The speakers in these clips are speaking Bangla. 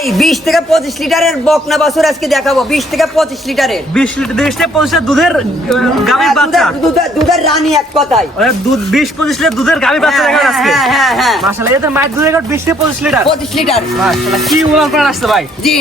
ভাই বিশ থেকে পঁচিশ লিটারের বকনা বাছুর আজকে দেখাবো। বিশ থেকে পঁচিশ লিটারের। বিশ লিটার বিশ থেকে পঁচিশ দুধের গাভীর বাচ্চা। দুধের- রানী এক কথায়। দুধ বিশ পঁচিশ লিটার দুধের গাভীর বাচ্চা হ্যাঁ, হ্যাঁ, আজকে। হ্যাঁ, হ্যাঁ, হ্যাঁ। মাসাল্লাহ এদের মায়ের দুধের রেকর্ড বিশ থেকে পঁচিশ লিটার। পঁচিশ লিটার। কি উলান প্রাণ আসছে ভাই। জি।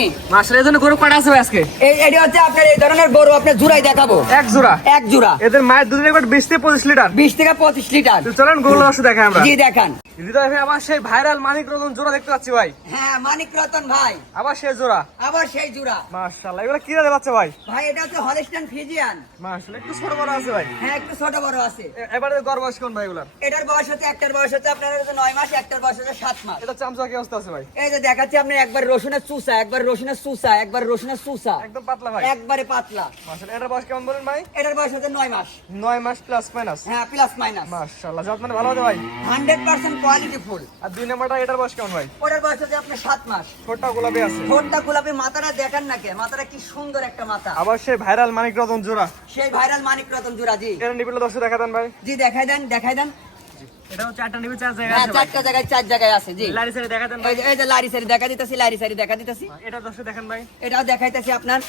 এই জন্য গরু কটা আছে ভাই আজকে? এই এটি হচ্ছে আপনার এই ধরনের গরু আপনার জুড়াই দেখাবো। এক জোড়া? এক জোড়া। এদের মায়ের দুধের রেকর্ড বিশ থেকে পঁচিশ লিটার। বিশ থেকে পঁচিশ লিটার। চলেন গরু আসে দেখাই আমরা। জি দেখান। হৃদয় ভাই আবার সেই ভাইরাল মানিক রতন জোড়া দেখতে পাচ্ছি ভাই। হ্যাঁ মানিক রতন ভাই। আবার সেই জোড়া। আবার সেই জোড়া। মাশাআল্লাহ এগুলো কি রাতে বাচ্চা ভাই? ভাই এটা হচ্ছে হলিস্টান ফিজিয়ান মাশাআল্লাহ একটু ছোট বড় আছে ভাই। হ্যাঁ একটু ছোট বড় আছে। এবারে গর্ব বয়স কোন ভাই এগুলার? এটার বয়স হচ্ছে একটার বয়স হচ্ছে আপনার হচ্ছে নয় মাস একটার বয়স হচ্ছে সাত মাস। এটা চামচা কি অবস্থা আছে ভাই? এই যে দেখাচ্ছি আপনার একবার রসুনের চুষা একবার রসুনের চুষা একবার রসুনের চুষা। একদম পাতলা ভাই। একবারে পাতলা। মাশাআল্লাহ এটার বয়স কেমন বলেন ভাই? এটার বয়স হচ্ছে নয় মাস। নয় মাস প্লাস মাইনাস হ্যাঁ প্লাস মাইনাস মাশাআল্লাহ জাত মানে ভালো হবে ভাই? হান্ড্রেড পার্সেন্ট কোয়ালিটি ফুল আর দুই নাম্বারটা এটার বয়স কেমন ভাই? ওটার বয়স হচ্ছে আপনার সাত মাস। ছোটটা গোলাপি আছে। ঠোঁটটা গোলাপি মাথাটা দেখেন না কে? মাথাটা কি সুন্দর একটা মাথা। আবার সেই ভাইরাল মানিক রতন জোড়া। সেই ভাইরাল মানিক রতন জোড়া জি। এটা নিবিলে দর্শক দেখা দেন ভাই। জি দেখাই দেন দেখাই দেন। এটা চারটা নিবি চার জায়গা আছে চারটা জায়গায় চার জায়গায় আছে জি। লারি সারি দেখা দেন এই যে- লারি সারি দেখা দিতেছি লারি সারি দেখা দিতেছি এটা দর্শক দেখেন ভাই। এটাও দেখাইতেছি আপনার।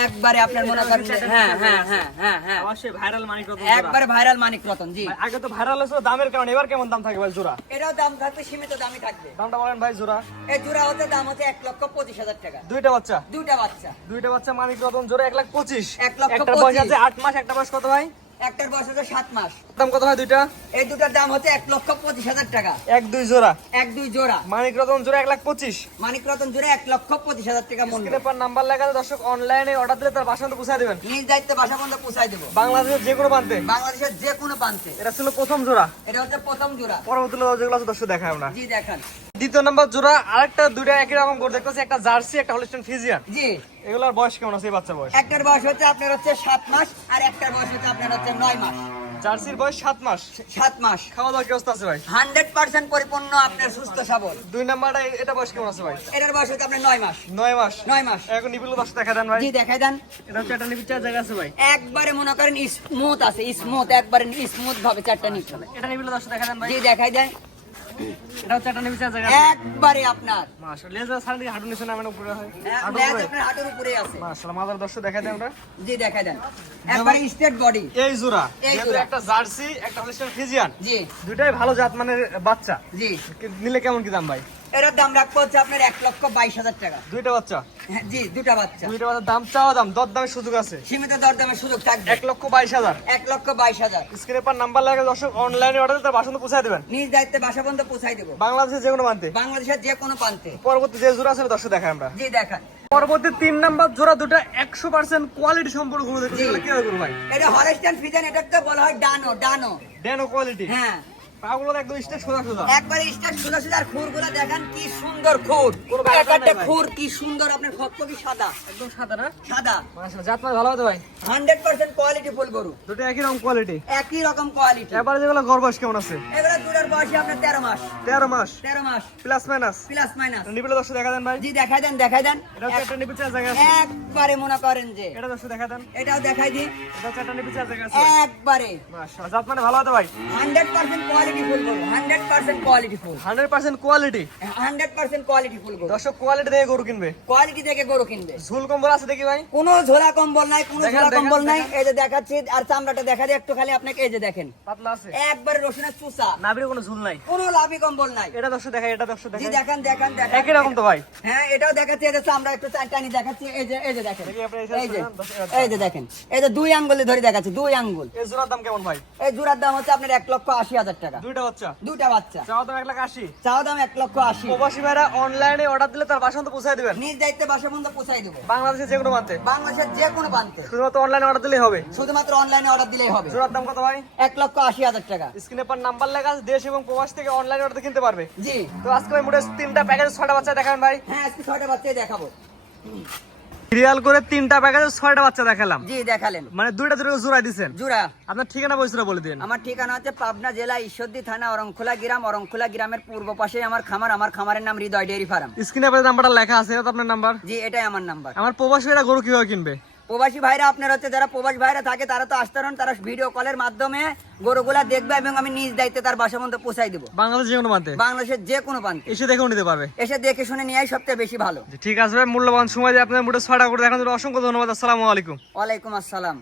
একবারে আপনার মনে করেন হ্যাঁ হ্যাঁ হ্যাঁ হ্যাঁ হ্যাঁ। আবার ভাইরাল মানিক রতন একবারে ভাইরাল মানিক রতন জি আগে তো ভাইরাল হয়েছিল দামের কারণে এবার কেমন দাম থাকে ভাই জোড়া? এটাও দাম থাকবে সীমিত দামই থাকবে। দামটা বলেন ভাই জোড়া। এই জোড়া হচ্ছে দাম হচ্ছে এক লক্ষ পঁচিশ হাজার টাকা। দুইটা বাচ্চা? দুইটা বাচ্চা। দুইটা বাচ্চা মানিক রতন জোড়া এক লাখ পঁচিশ। এক লক্ষ একটা বয়স আছে আট মাস একটা বয়স কত ভাই? একটার বয়স হচ্ছে সাত মাস। দাম কত হয় দুইটা? এই দুটার দাম হচ্ছে এক লক্ষ পঁচিশ হাজার টাকা। এক দুই জোড়া। এক দুই জোড়া। মানিক রতন জোড়া এক লাখ পঁচিশ। মানিক রতন জোড়া এক লক্ষ পঁচিশ হাজার টাকা মূল্য। স্ক্রিনে পর নাম্বার লেখা দর্শক অনলাইনে অর্ডার দিলে তার বাসান্ত পুষায় দেবেন। নিজ দায়িত্বে বাসা বন্ধ পুষাই দেবো। বাংলাদেশের যে কোনো প্রান্তে। বাংলাদেশের যে কোনো প্রান্তে। এটা ছিল প্রথম জোড়া। এটা হচ্ছে প্রথম জোড়া। পরবর্তী যেগুলো আছে দর্শক দেখায় আমরা। জি দেখান। দ্বিতীয় নাম্বার জোড়া আরেকটা দুইটা একই রকম করে দেখতেছি একটা জার্সি একটা হলিস্টন ফিজিয়ান। জি। এগুলোর বয়স কেমন আছে এই বয়স? একটার বয়স হচ্ছে আপনার হচ্ছে সাত মাস আর একটার বয়স হচ্ছে আপনার হচ্ছে নয় মাস। জার্সির বয়স সাত মাস। সাত মাস। খাওয়া দাওয়া কি অবস্থা আছে ভাই? হান্ড্রেড পার্সেন্ট পরিপূর্ণ আপনার সুস্থ সবল। দুই নাম্বারটা এটা বয়স কেমন আছে ভাই? এটার বয়স হচ্ছে আপনার নয় মাস। নয় মাস? নয় মাস। এখন নিবিল দশ দেখা দেন ভাই। জি দেখাই দেন। এটা হচ্ছে একটা নিবিল চার জায়গা আছে ভাই। একবারে মনে করেন স্মুথ আছে স্মুথ একবারে স্মুথ ভাবে চারটা নিচ্ছে এটা নিবিল দশ দেখা দেন ভাই। জি দেখাই দেন। এটা হচ্ছে একটা নিবিল জায়গা। একবারে আপনার। মাশাআল্লাহ লেজার সাইড থেকে হাঁটু নিচে নামেন উপরে হয়? উপরে? আপনার হাঁটুর উপরে আছে। মাশাআল্লাহ মাদার দর্শক দেখা দেন আমরা জি দেখাই দেন। একবারে স্ট্রেট বডি এই জোড়া। এই জোড়া। একটা জার্সি একটা জি। দুইটাই ভালো জাত মানে বাচ্চা। জি। নিলে কেমন কি দাম ভাই? এটার দাম রাখব হচ্ছে আপনার এক লক্ষ বাইশ হাজার টাকা। দুইটা বাচ্চা? হ্যাঁ, জি দুটা বাচ্চা। দুইটা বাচ্চা দাম চাওয়া দাম দর দামের সুযোগ আছে। সীমিত দরদামের সুযোগ থাকবে। এক লক্ষ বাইশ হাজার। এক লক্ষ বাইশ হাজার। স্ক্রিনে পর নাম্বার লাগে দর্শক অনলাইনে অর্ডার তার বাসন্ত পৌঁছায় দেবেন। নিজ দায়িত্বে বাসা পর্যন্ত পৌঁছাই দেবো। বাংলাদেশের যে কোনো মানতে বাংলাদেশের যে কোনো প্রান্তে। পরবর্তী যে জোড়া আছে দর্শক দেখায় আমরা। জি দেখান। পরবর্তী তিন নাম্বার জোড়া দুটো একশো পার্সেন্ট কোয়ালিটি সম্পর্কগুলো ভাই? এটা হরেস্টান ফিজান এটাকে বলা হয় ডানো ডানো ডেনো কোয়ালিটি হ্যাঁ। পাগুলো একদম স্টেজ সোজা সোজা। একবারে স্টার সোজা সোজা খুরগুলা দেখেন কি সুন্দর খুর। কোনো ব্যাপার এক একটা খুর কি সুন্দর আপনার ফক্ত কি সাদা? একদম সাদা না? সাদা। মাশাআল্লাহ জাত মানে ভালো হবে ভাই। হান্ড্রেড পার্সেন্ট কোয়ালিটি ফুল গরু। দুটো একই রকম কোয়ালিটি একই রকম কোয়ালিটি এবারে যেগুলো গর্বস কেমন আছে? এগুলো দুটার বয়সে আপনার তেরো মাস। তেরো মাস। তেরো মাস। প্লাস মাইনাস প্লাস মাইনাস নিবিলে দর্শক দেখা দেন ভাই। জি দেখাই দেন দেখাই দেন। এটা একটা নিবিল চার জায়গা আছে। একবারে মনে করেন যে। এটা দর্শক দেখা দেন। এটাও দেখাই দিই। এটা হচ্ছে একটা চার জায়গা আছে। একবারে। মাশাআল্লাহ জাত মানে ভালো হবে ভাই। কোয়ালিটি ফুল গরু hundred percent quality full. Hundred percent quality hundred percent quality full গরু দর্শক কোয়ালিটি দেখে গরু কিনবে। কোয়ালিটি থেকে গরু কিনবে। ঝুল কম্বল আছে দেখি ভাই। কোনো ঝোলা কম্বল নাই কোনো ঝোলা কম্বল নাই। এই যে দেখাচ্ছি আর চামড়াটা দেখা যায় একটু খালি আপনাকে এই যে দেখেন। পাতলা আছে। একবারে রসুনের চুষা। নাভির কোনো ঝুল নাই। কোনো লাভি কম্বল নাই। এটা দর্শক দেখাই এটা দর্শক জি দেখান দেখান দেখান। একই রকম তো ভাই। হ্যাঁ এটাও দেখাচ্ছি এই যে চামড়া একটু টানি দেখাচ্ছি। এই যে এই যে দেখেন। এই যে দেখেন। এই যে দুই আঙ্গুলে ধরে দেখাচ্ছি দুই আঙ্গুল। এই জোড়ার দাম কেমন ভাই? এই জোড়ার দাম হচ্ছে আপনার এক লক্ষ আশি হাজার টাকা। দুইটা বাচ্চা? দুটা বাচ্চা। চাওয়া দাম এক লাখ আশি। চাও দাম এক লক্ষ আশি। প্রবাসী ভাইরা অনলাইনে অর্ডার দিলে তার বাসন্ত পৌঁছায় দেবেন। নিজ দায়িত্বে বাসা পৌঁছাই দেবো। বাংলাদেশের যে কোনো মানতে বাংলাদেশের যে কোনো প্রান্তে। শুধুমাত্র অনলাইনে অর্ডার দিলেই হবে। শুধুমাত্র অনলাইনে অর্ডার দিলেই হবে। জোড়ার দাম কত ভাই? এক লক্ষ আশি হাজার টাকা। স্ক্রিনে পর নাম্বার লেখা আছে দেশ এবং প্রবাস থেকে অনলাইনে অর্ডার কিনতে পারবে। জি। তো আজকে ভাই মোটে তিনটা প্যাকেজ ছয়টা বাচ্চা দেখাবেন ভাই। হ্যাঁ আজকে ছয়টা বাচ্চাই দেখাবো। সিরিয়াল করে তিনটা প্যাকেজে ছয়টা বাচ্চা দেখালাম। জি দেখালেন। মানে দুইটা দুটো জোড়া দিচ্ছেন জোড়া। আপনার ঠিকানা বলছিল বলে দিন। আমার ঠিকানা হচ্ছে পাবনা জেলা ঈশ্বরদী থানা অরংখোলা গ্রাম। অরংখোলা গ্রামের পূর্ব পাশে আমার খামার। আমার খামারের নাম হৃদয় ডেয়ারি ফার্ম। স্ক্রিনে আপনার নাম্বারটা লেখা আছে আপনার নাম্বার জি এটাই আমার নাম্বার আমার প্রবাসীরা গরু কীভাবে কিনবে? প্রবাসী ভাইরা আপনার হচ্ছে যারা প্রবাসী ভাইরা থাকে তারা তো আসতে পারেন তারা ভিডিও কলের মাধ্যমে গরুগুলা দেখবে এবং আমি নিজ দায়িত্বে তার বাসা মধ্যে পৌঁছাই দেবো। বাংলাদেশ যে কোনো প্রান্তে? বাংলাদেশের যে কোনো প্রান্তে। এসে দেখেও নিতে পারবে। এসে দেখে শুনে নিয়ে সবচেয়ে বেশি ভালো। ঠিক আছে মূল্যবান সময় দিয়ে আপনাদের মোটে ছয়টা করে দেখানোর অসংখ্য ধন্যবাদ আসসালামু আলাইকুম। ওয়ালাইকুম আসসালাম।